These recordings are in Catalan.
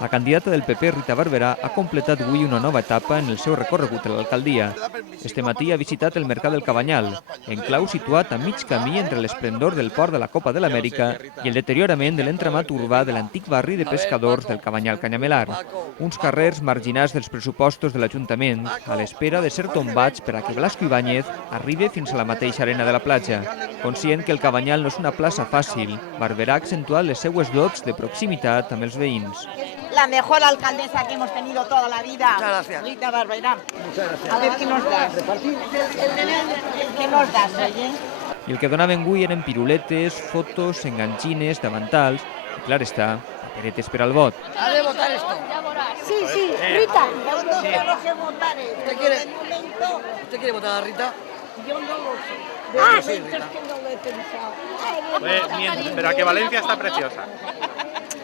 La candidata del PP, Rita Barberà, ha completat avui una nova etapa en el seu recorregut a l'alcaldia. Este matí ha visitat el Mercat del Cabanyal, enclau situat a mig camí entre l'esplendor del port de la Copa de l'Amèrica i el deteriorament de l'entramat urbà de l'antic barri de pescadors del Cabanyal Canyamelar, uns carrers marginats dels pressupostos de l'Ajuntament, a l'espera de ser tombats per a que Blasco Ibáñez arribi fins a la mateixa arena de la platja. Conscient que el Cabanyal no és una plaça fàcil, Barberà ha accentuat les seues dots de proximitat amb els veïns. La mejor alcaldesa que hemos tenido toda la vida. Muchas gracias. Rita Barberà. Muchas gracias. A ver qué nos das. ¿Qué nos das, oye? I el que donaven avui eren piruletes, fotos, enganxines, davantals i, clar està, paperetes per al vot. Ha de votar esto. Sí, sí, Rita. Sí. ¿Usted quiere votar a Rita? Yo no lo sé. Ah, Sí, sí, es Rita. que no lo he pensado. Pero que Valencia está preciosa.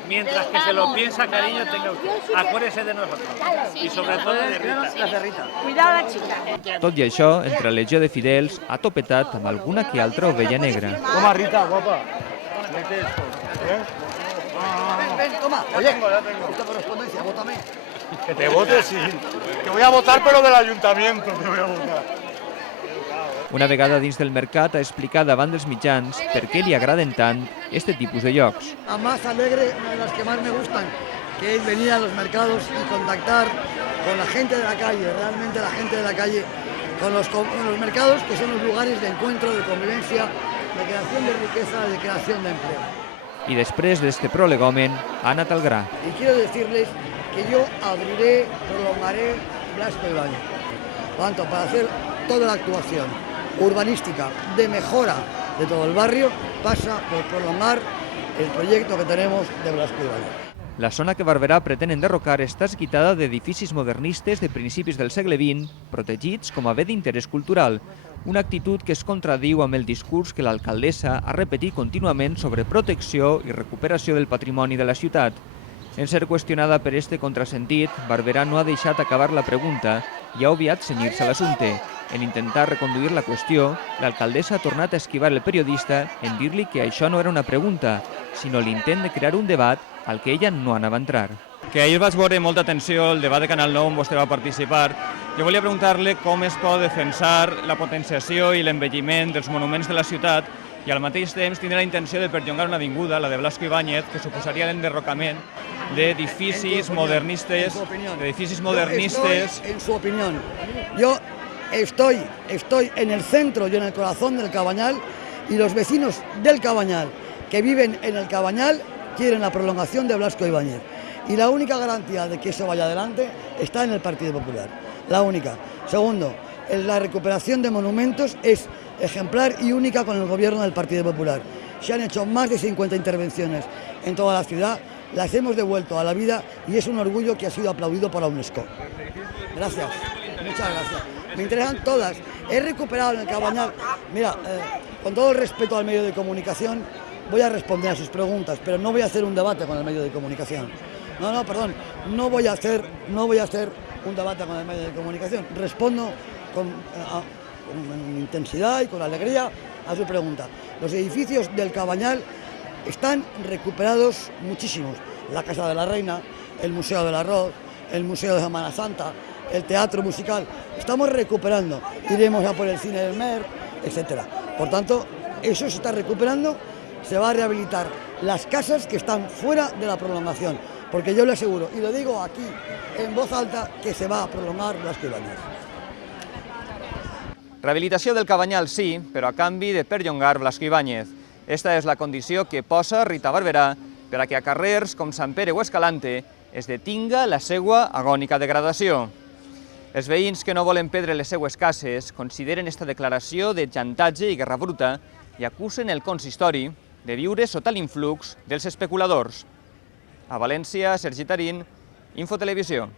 Mientras que se lo piensa, cariño, tenga usted. Acuérdese de nosotros. Y sobre todo de Rita. Las de Rita. Cuidado la chica. Tot i això, entre la legió de fidels, ha topetat amb alguna que altra ovella negra. Toma, Rita, guapa. Mete esto. Ven, toma. Oye, esta correspondencia, vótame. Que te vote, sí. Que voy a votar, pero del ayuntamiento te voy a votar. Una vegada dins del mercat ha explicat davant dels mitjans per què li agraden tant este tipus de llocs. La más alegre, una de las que más me gustan, que es venir a los mercados y contactar con la gente de la calle, realmente la gente de la calle, con los mercados, que son los lugares de encuentro, de convivencia, de creación de riqueza, de creación de empleo. I després d'este prolegomen ha anat al gra. Y quiero decirles que yo abriré, prolongaré Blasco Ibáñez. Tanto para hacer toda la actuación urbanística de mejora de todo el barrio, pasa por prolongar el proyecto que tenemos de Blasco Ibáñez. La zona que Barberà pretén enderrocar està esquitada d'edificis modernistes de principis del segle XX, protegits com a bé d'interès cultural, una actitud que es contradiu amb el discurs que l'alcaldessa ha repetit contínuament sobre protecció i recuperació del patrimoni de la ciutat. En ser qüestionada per este contrasentit, Barberà no ha deixat acabar la pregunta i ha obviat cenyir-se a l'assumpte. En intentar reconduir la qüestió, l'alcaldessa ha tornat a esquivar el periodista en dir-li que això no era una pregunta, sinó l'intent de crear un debat al que ella no anava a entrar. Que ahir vaig veure molta atenció el debat de Canal 9 on vostè va participar. Jo volia preguntar-li com es pot defensar la potenciació i l'envelliment dels monuments de la ciutat i al mateix temps tindre la intenció de perllongar una avinguda, la de Blasco Ibáñez, que suposaria l'enderrocament d'edificis modernistes. En su opinión. Yo estoy en el centro y en el corazón del Cabanyal, y los vecinos del Cabanyal que viven en el Cabanyal quieren la prolongación de Blasco Ibáñez. Y la única garantía de que eso vaya adelante está en el Partido Popular. La única. Segundo, la recuperación de monumentos es ejemplar y única con el gobierno del Partido Popular. Se han hecho más de 50 intervenciones en toda la ciudad, las hemos devuelto a la vida y es un orgullo que ha sido aplaudido por la UNESCO. Gracias, muchas gracias. Me interesan todas. He recuperado en el Cabanyal. Mira, con todo el respeto al medio de comunicación, voy a responder a sus preguntas, pero no voy a hacer un debate con el medio de comunicación. No voy a hacer un debate con el medio de comunicación. Respondo con intensidad y con alegría a su pregunta. Los edificios del Cabanyal están recuperados muchísimos. La Casa de la Reina, el Museo del Arroz, el Museo de Semana Santa, el Teatro Musical. Estamos recuperando. Iremos a por el Cine del Mer, etc. Por tanto, eso se está recuperando. Se va a rehabilitar las casas que están fuera de la prolongación. Porque yo le aseguro, y lo digo aquí en voz alta, que se va a prolongar Blasco Ibáñez. Rehabilitació del Cabanyal sí, però a canvi de perllongar Blasco Ibáñez. Esta és la condició que posa Rita Barberà per a que a carrers com Sant Pere o Escalante es detinga la seva agònica degradació. Els veïns que no volen perdre les seues cases consideren esta declaració de xantatge i guerra bruta i acusen el consistori de viure sota l'influx dels especuladors. A València, Sergi Tarín, Infotelevisió.